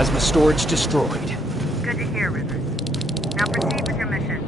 Plasma storage destroyed. Good to hear, Rivers. Now proceed with your mission.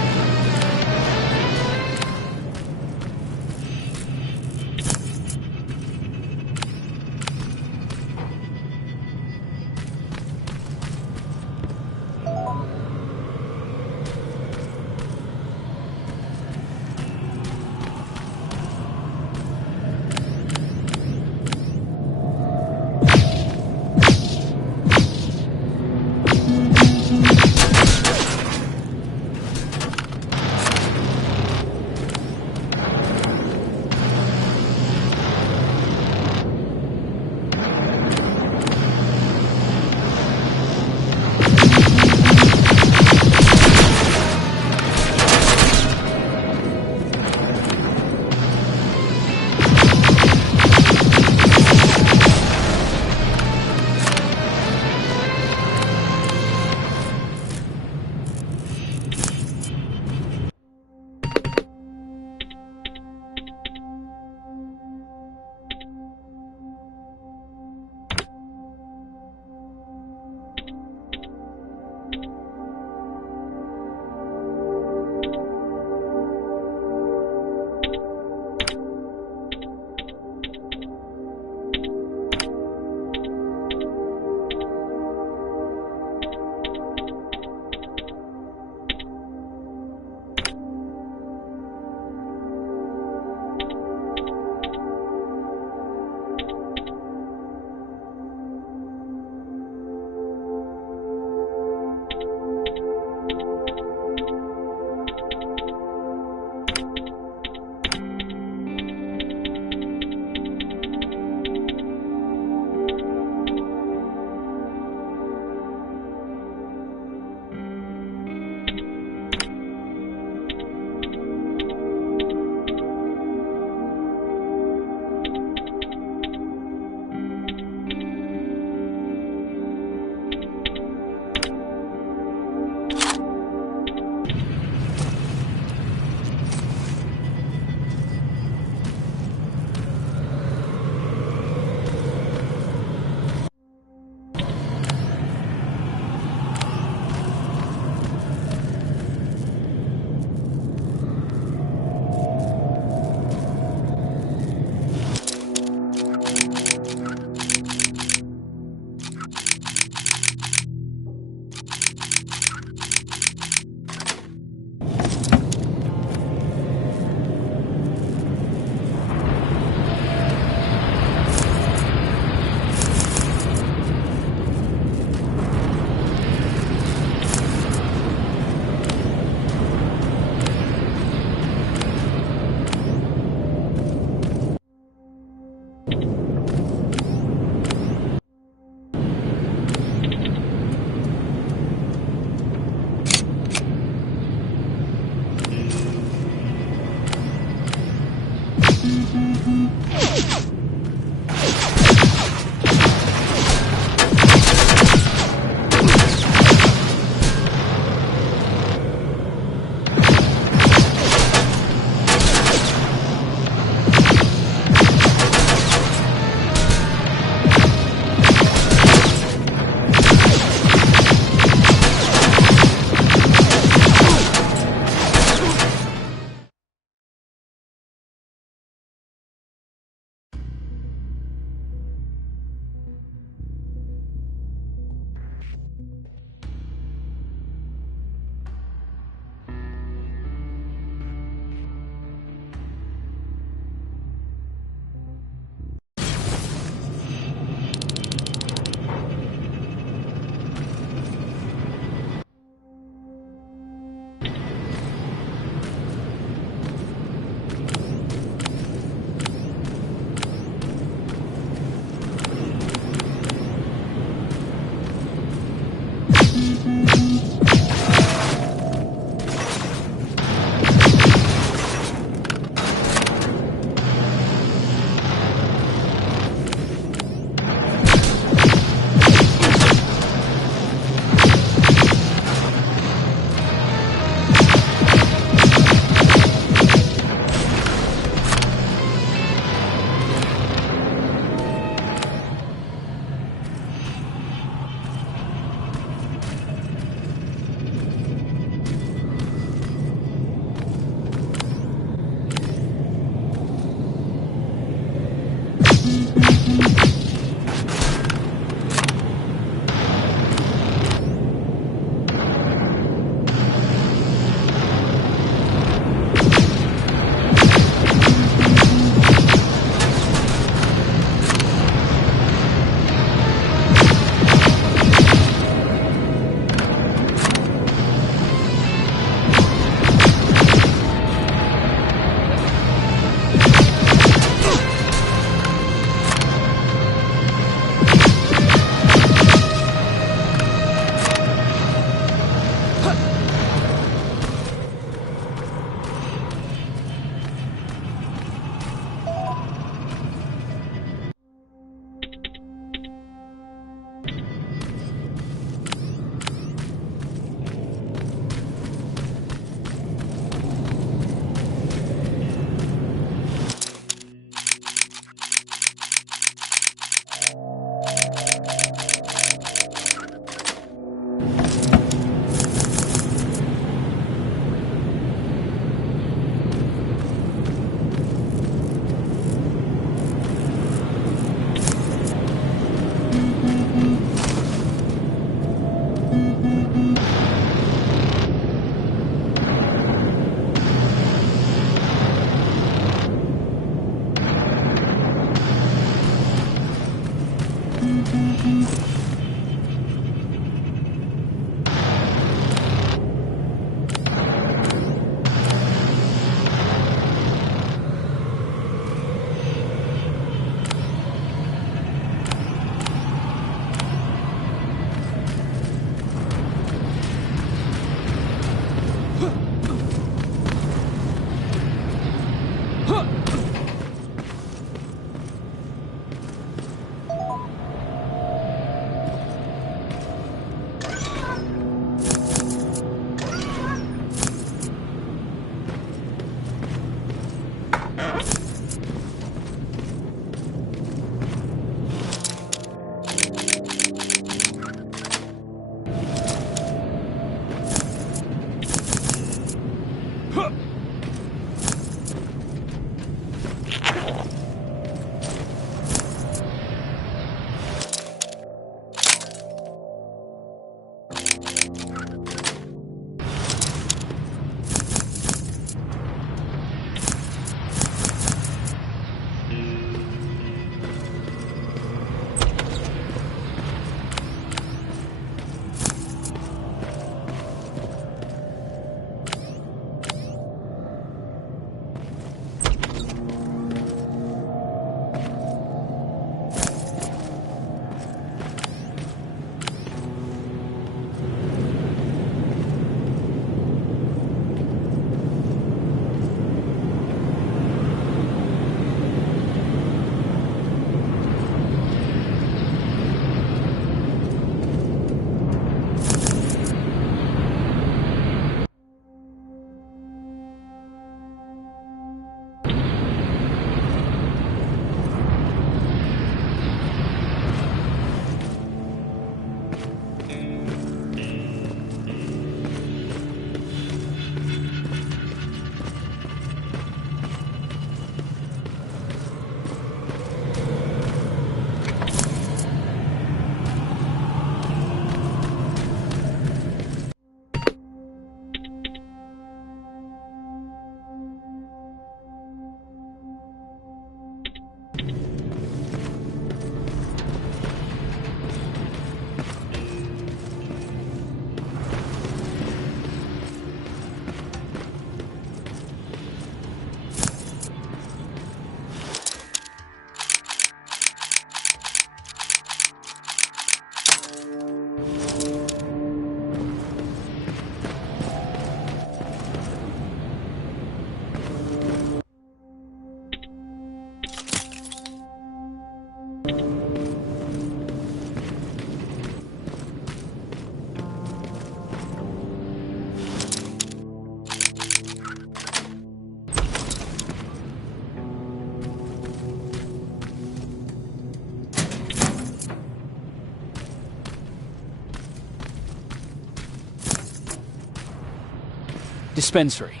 Dispensary.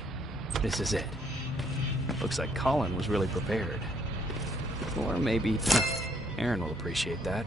This is it. Looks like Colin was really prepared. Or maybe Aaron will appreciate that.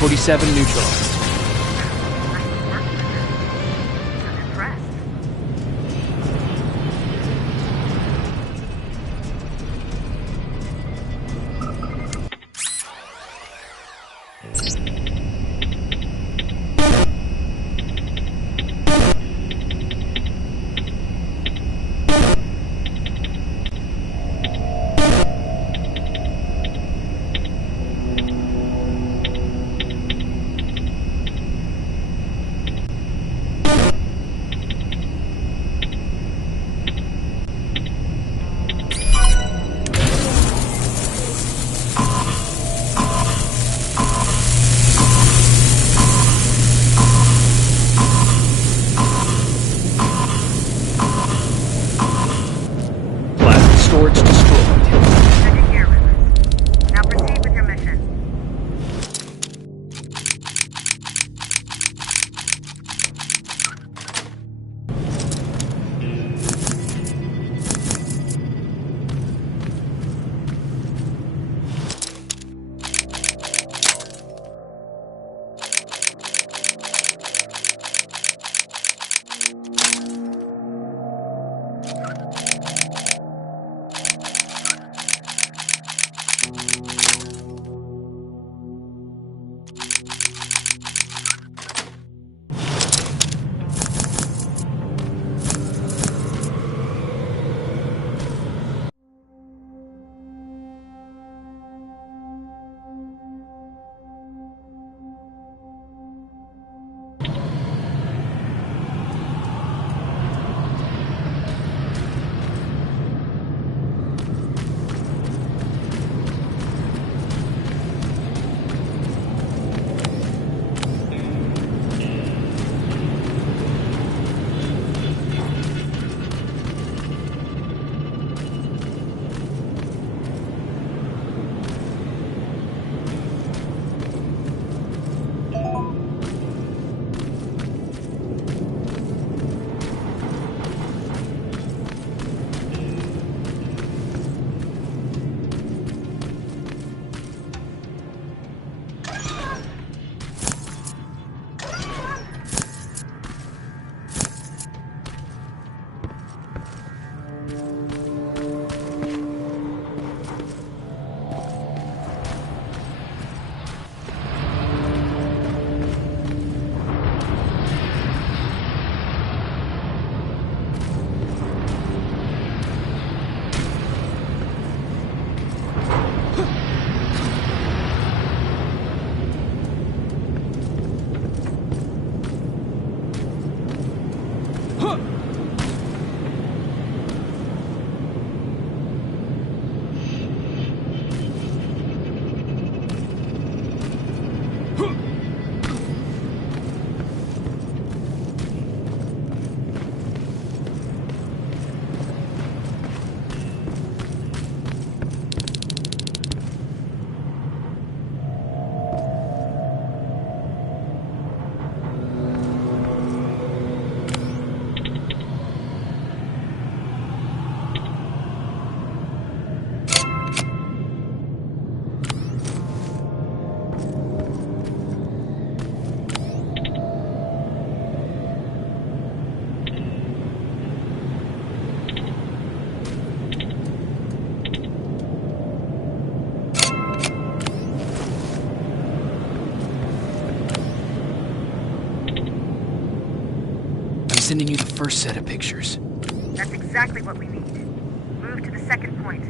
1047 neutralized. Nice work, Bridger. I'm impressed. Plasma storage destroyed. Good to hear, Rivers. Now proceed with your mission. Sending you the first set of pictures. That's exactly what we need. Move to the second point.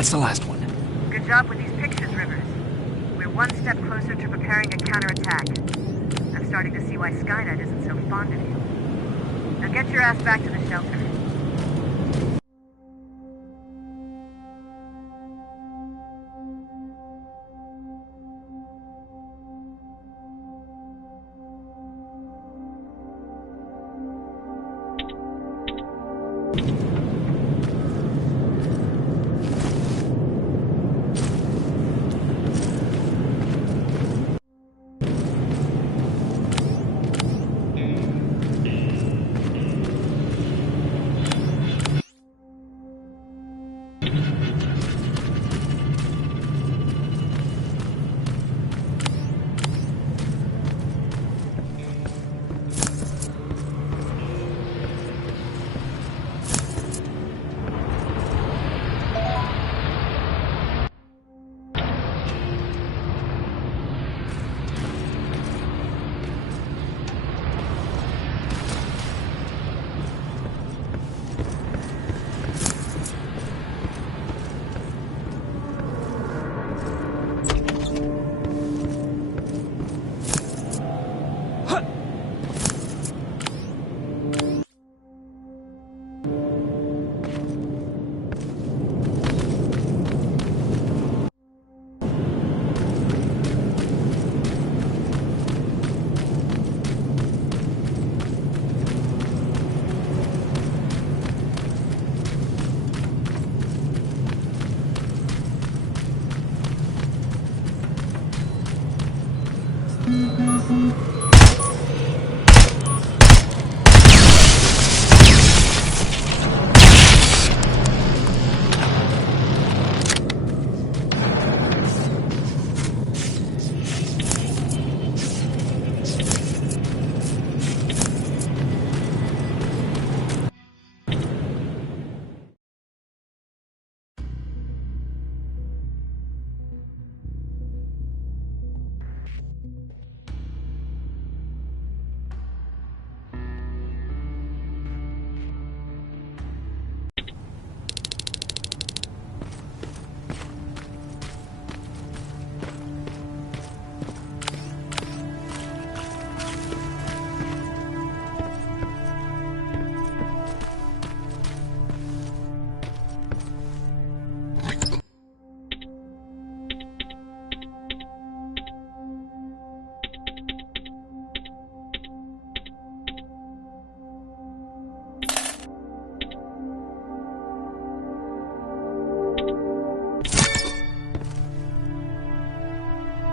That's the last one. Good job with these pictures, Rivers. We're one step closer to preparing a counterattack. I'm starting to see why Skynet isn't so fond of you. Now get your ass back to the shelter.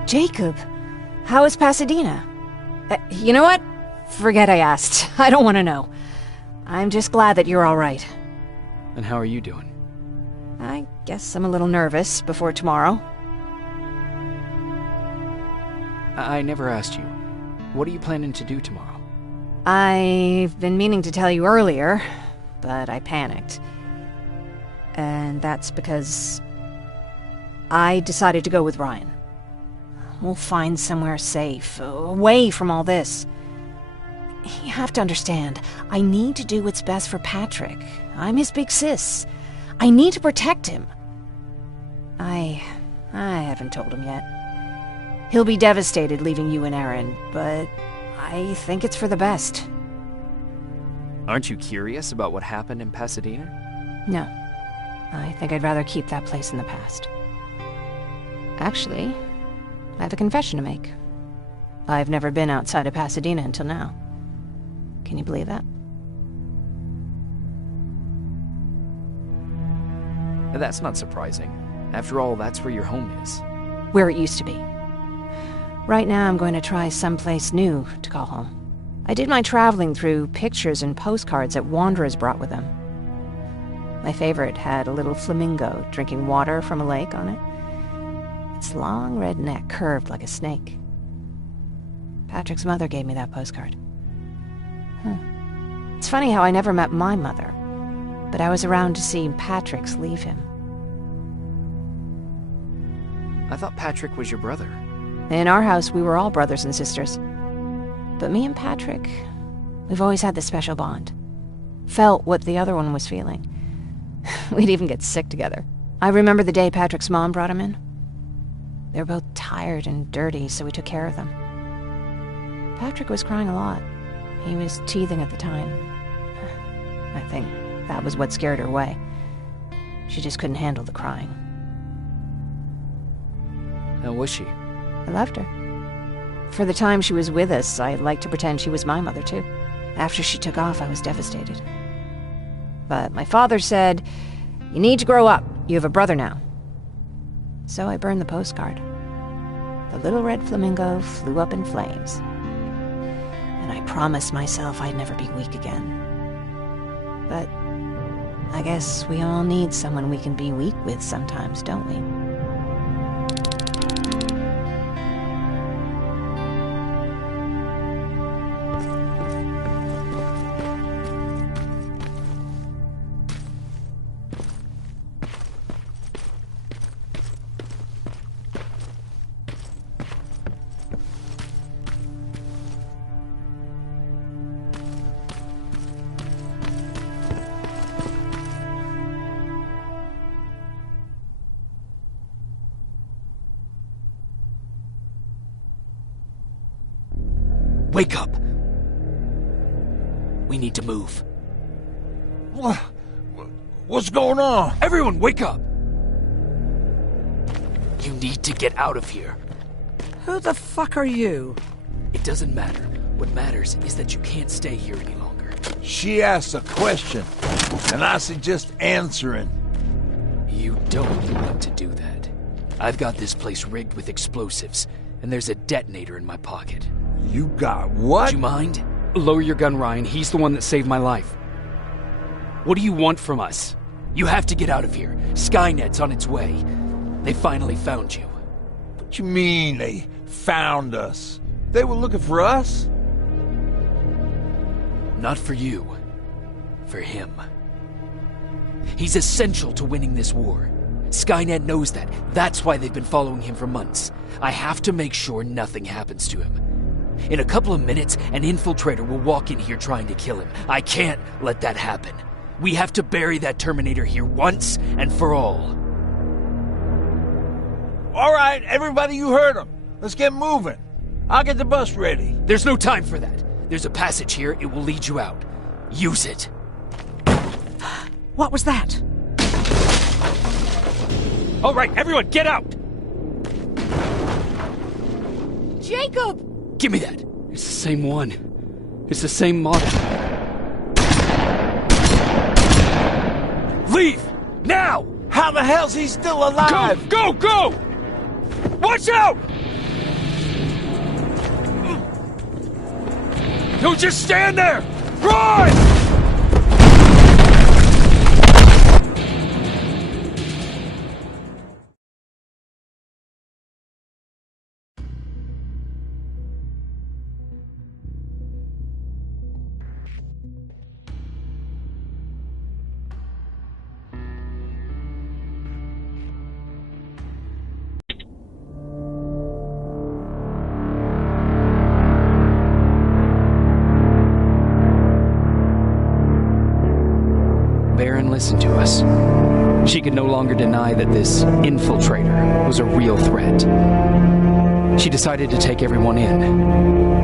Jacob, how is Pasadena? You know what? Forget I asked. I don't want to know. I'm just glad that you're all right. And how are you doing? I guess I'm a little nervous before tomorrow. I never asked you. What are you planning to do tomorrow? I've been meaning to tell you earlier, but I panicked. And that's because I decided to go with Ryan. We'll find somewhere safe, away from all this. You have to understand, I need to do what's best for Patrick. I'm his big sis. I need to protect him. I haven't told him yet. He'll be devastated leaving you and Aaron, but I think it's for the best. Aren't you curious about what happened in Pasadena? No. I think I'd rather keep that place in the past. Actually, I have a confession to make. I've never been outside of Pasadena until now. Can you believe that? That's not surprising. After all, that's where your home is. Where it used to be. Right now, I'm going to try someplace new to call home. I did my traveling through pictures and postcards that wanderers brought with them. My favorite had a little flamingo drinking water from a lake on it. Its long red neck curved like a snake. Patrick's mother gave me that postcard. It's funny how I never met my mother, but I was around to see Patrick's leave him. I thought Patrick was your brother. In our house, we were all brothers and sisters. But me and Patrick, we've always had this special bond. Felt what the other one was feeling. We'd even get sick together. I remember the day Patrick's mom brought him in. They were both tired and dirty, so we took care of them. Patrick was crying a lot. He was teething at the time. I think that was what scared her away. She just couldn't handle the crying. How was she? I loved her. For the time she was with us, I liked to pretend she was my mother, too. After she took off, I was devastated. But my father said, "You need to grow up. You have a brother now." So I burned the postcard. The little red flamingo flew up in flames. And I promised myself I'd never be weak again. But I guess we all need someone we can be weak with sometimes, don't we? Wake up! We need to move. What's going on? Everyone, wake up! You need to get out of here. Who the fuck are you? It doesn't matter. What matters is that you can't stay here any longer. She asked a question, and I suggest answering. You don't want to do that. I've got this place rigged with explosives, and there's a detonator in my pocket. You got what? Do you mind? Lower your gun, Ryan. He's the one that saved my life. What do you want from us? You have to get out of here. Skynet's on its way. They finally found you. What you mean they found us? They were looking for us? Not for you. For him. He's essential to winning this war. Skynet knows that. That's why they've been following him for months. I have to make sure nothing happens to him. In a couple of minutes, an infiltrator will walk in here trying to kill him. I can't let that happen. We have to bury that Terminator here once and for all. All right, everybody, you heard him. Let's get moving. I'll get the bus ready. There's no time for that. There's a passage here. It will lead you out. Use it. What was that? All right, everyone, get out! Jacob! Give me that. It's the same one. It's the same model. Leave! Now! How the hell's he still alive? Go! Go! Watch out! Don't just stand there! Run! Baron listened to us. She could no longer deny that this infiltrator was a real threat. She decided to take everyone in,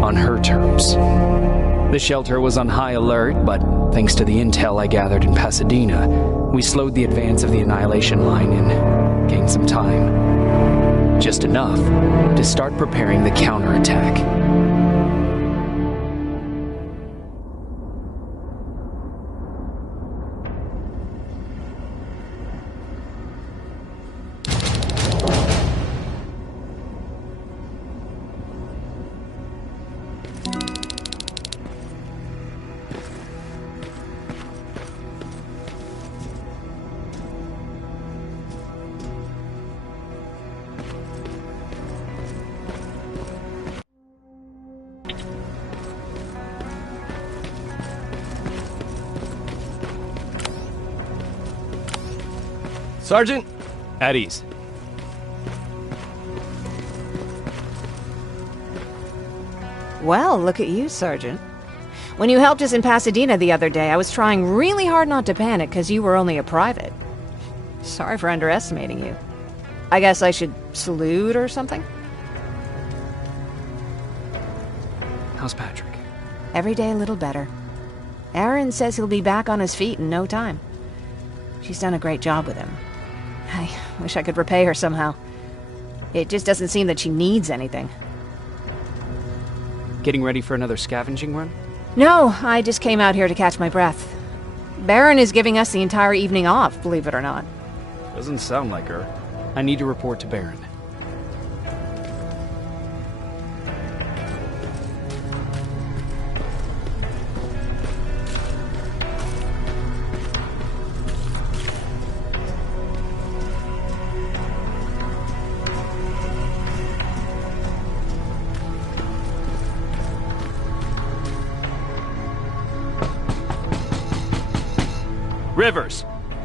on her terms. The shelter was on high alert, but thanks to the intel I gathered in Pasadena, we slowed the advance of the Annihilation Line and gained some time. Just enough to start preparing the counterattack. Sergeant? At ease. Well, look at you, Sergeant. When you helped us in Pasadena the other day, I was trying really hard not to panic because you were only a private. Sorry for underestimating you. I guess I should salute or something? How's Patrick? Every day a little better. Aaron says he'll be back on his feet in no time. She's done a great job with him. I wish I could repay her somehow. It just doesn't seem that she needs anything. Getting ready for another scavenging run? No, I just came out here to catch my breath. Baron is giving us the entire evening off, believe it or not. Doesn't sound like her. I need to report to Baron. Rivers,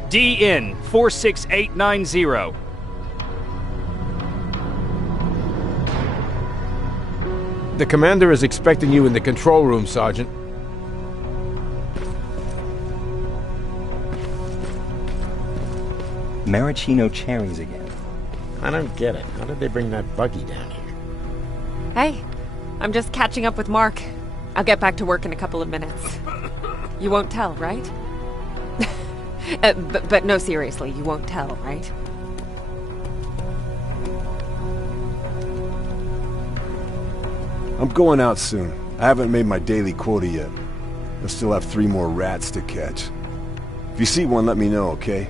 DN 46890. The commander is expecting you in the control room, Sergeant. Maraschino cherries again. I don't get it. How did they bring that buggy down here? Hey, I'm just catching up with Mark. I'll get back to work in a couple of minutes. You won't tell, right? But no, seriously, you won't tell, right? I'm going out soon. I haven't made my daily quota yet. I still have 3 more rats to catch. If you see one, let me know, okay?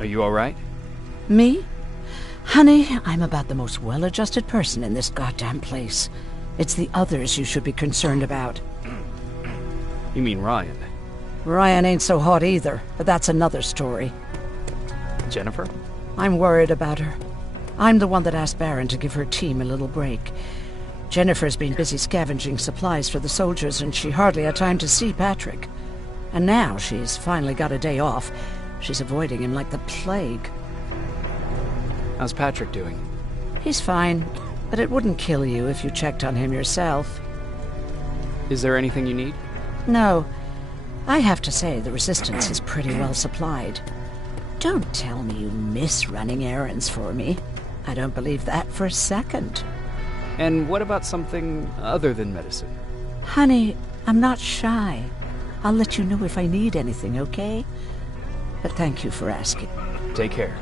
Are you alright? Me? Honey, I'm about the most well-adjusted person in this goddamn place. It's the others you should be concerned about. You mean Ryan? Ryan ain't so hot either, but that's another story. Jennifer? I'm worried about her. I'm the one that asked Baron to give her team a little break. Jennifer's been busy scavenging supplies for the soldiers, and she hardly had time to see Patrick. And now she's finally got a day off. She's avoiding him like the plague. How's Patrick doing? He's fine, but it wouldn't kill you if you checked on him yourself. Is there anything you need? No. I have to say the Resistance is pretty well supplied. Don't tell me you miss running errands for me. I don't believe that for a second. And what about something other than medicine? Honey, I'm not shy. I'll let you know if I need anything, okay? But thank you for asking. Take care.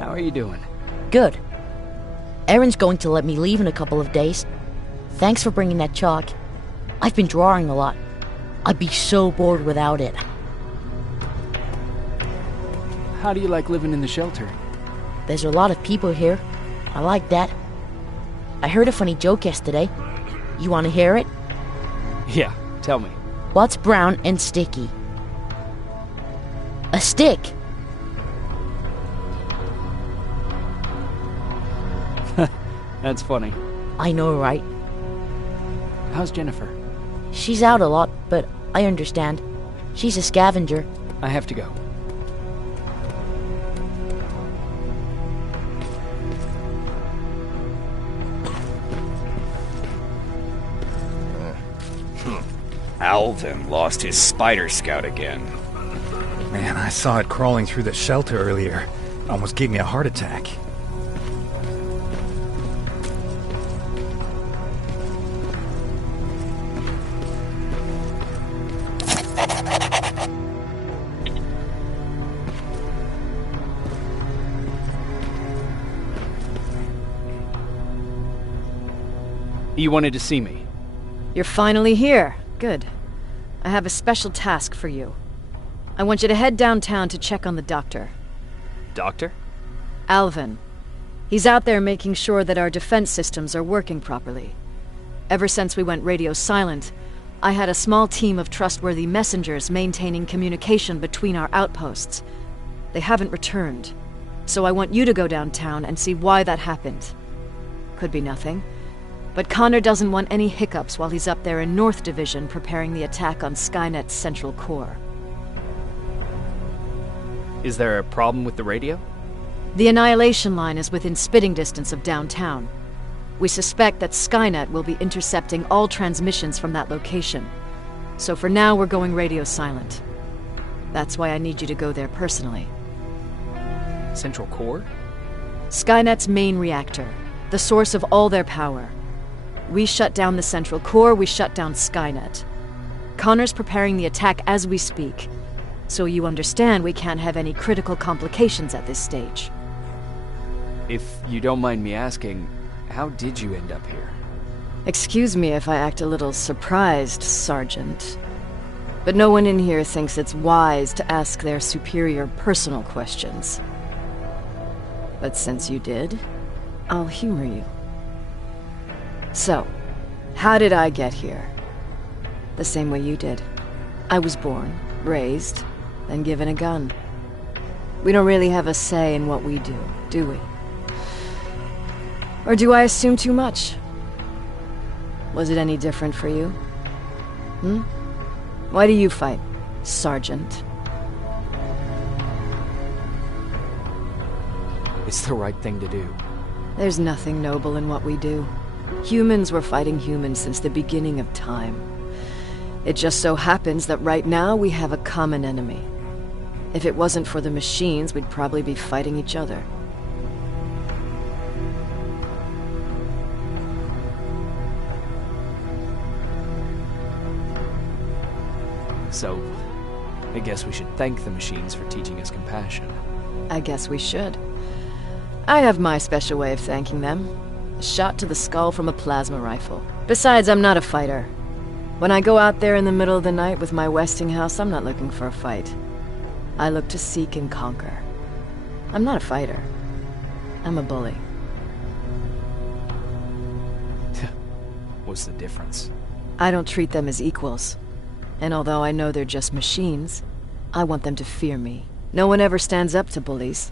How are you doing? Good. Erin's going to let me leave in a couple of days. Thanks for bringing that chalk. I've been drawing a lot. I'd be so bored without it. How do you like living in the shelter? There's a lot of people here. I like that. I heard a funny joke yesterday. You want to hear it? Yeah, tell me. What's brown and sticky? A stick. That's funny. I know, right? How's Jennifer? She's out a lot, but I understand. She's a scavenger. I have to go. Alvin lost his spider scout again. Man, I saw it crawling through the shelter earlier. Almost gave me a heart attack. You wanted to see me? You're finally here. Good. I have a special task for you. I want you to head downtown to check on the doctor. Doctor? Alvin. He's out there making sure that our defense systems are working properly. Ever since we went radio silent, I had a small team of trustworthy messengers maintaining communication between our outposts. They haven't returned, so I want you to go downtown and see why that happened. Could be nothing, but Connor doesn't want any hiccups while he's up there in North Division preparing the attack on Skynet's central core. Is there a problem with the radio? The Annihilation line is within spitting distance of downtown. We suspect that Skynet will be intercepting all transmissions from that location. So for now, we're going radio silent. That's why I need you to go there personally. Central core? Skynet's main reactor, the source of all their power. We shut down the central core, we shut down Skynet. Connor's preparing the attack as we speak, so you understand we can't have any critical complications at this stage. If you don't mind me asking, how did you end up here? Excuse me if I act a little surprised, Sergeant. But no one in here thinks it's wise to ask their superior personal questions. But since you did, I'll humor you. So, how did I get here? The same way you did. I was born, raised, then given a gun. We don't really have a say in what we do we? Or do I assume too much? Was it any different for you? Why do you fight, Sergeant? It's the right thing to do. There's nothing noble in what we do. Humans were fighting humans since the beginning of time. It just so happens that right now we have a common enemy. If it wasn't for the machines, we'd probably be fighting each other. So, I guess we should thank the machines for teaching us compassion. I guess we should. I have my special way of thanking them. A shot to the skull from a plasma rifle. Besides, I'm not a fighter. When I go out there in the middle of the night with my Westinghouse, I'm not looking for a fight. I look to seek and conquer. I'm not a fighter. I'm a bully. What's the difference? I don't treat them as equals. And although I know they're just machines, I want them to fear me. No one ever stands up to bullies.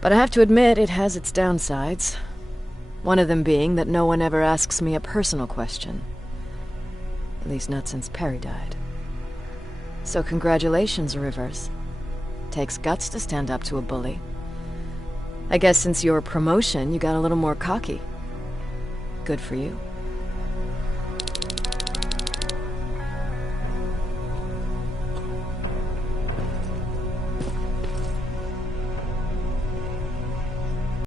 But I have to admit, it has its downsides. One of them being that no one ever asks me a personal question. At least not since Perry died. So congratulations, Rivers. Takes guts to stand up to a bully. I guess since your promotion, you got a little more cocky. Good for you.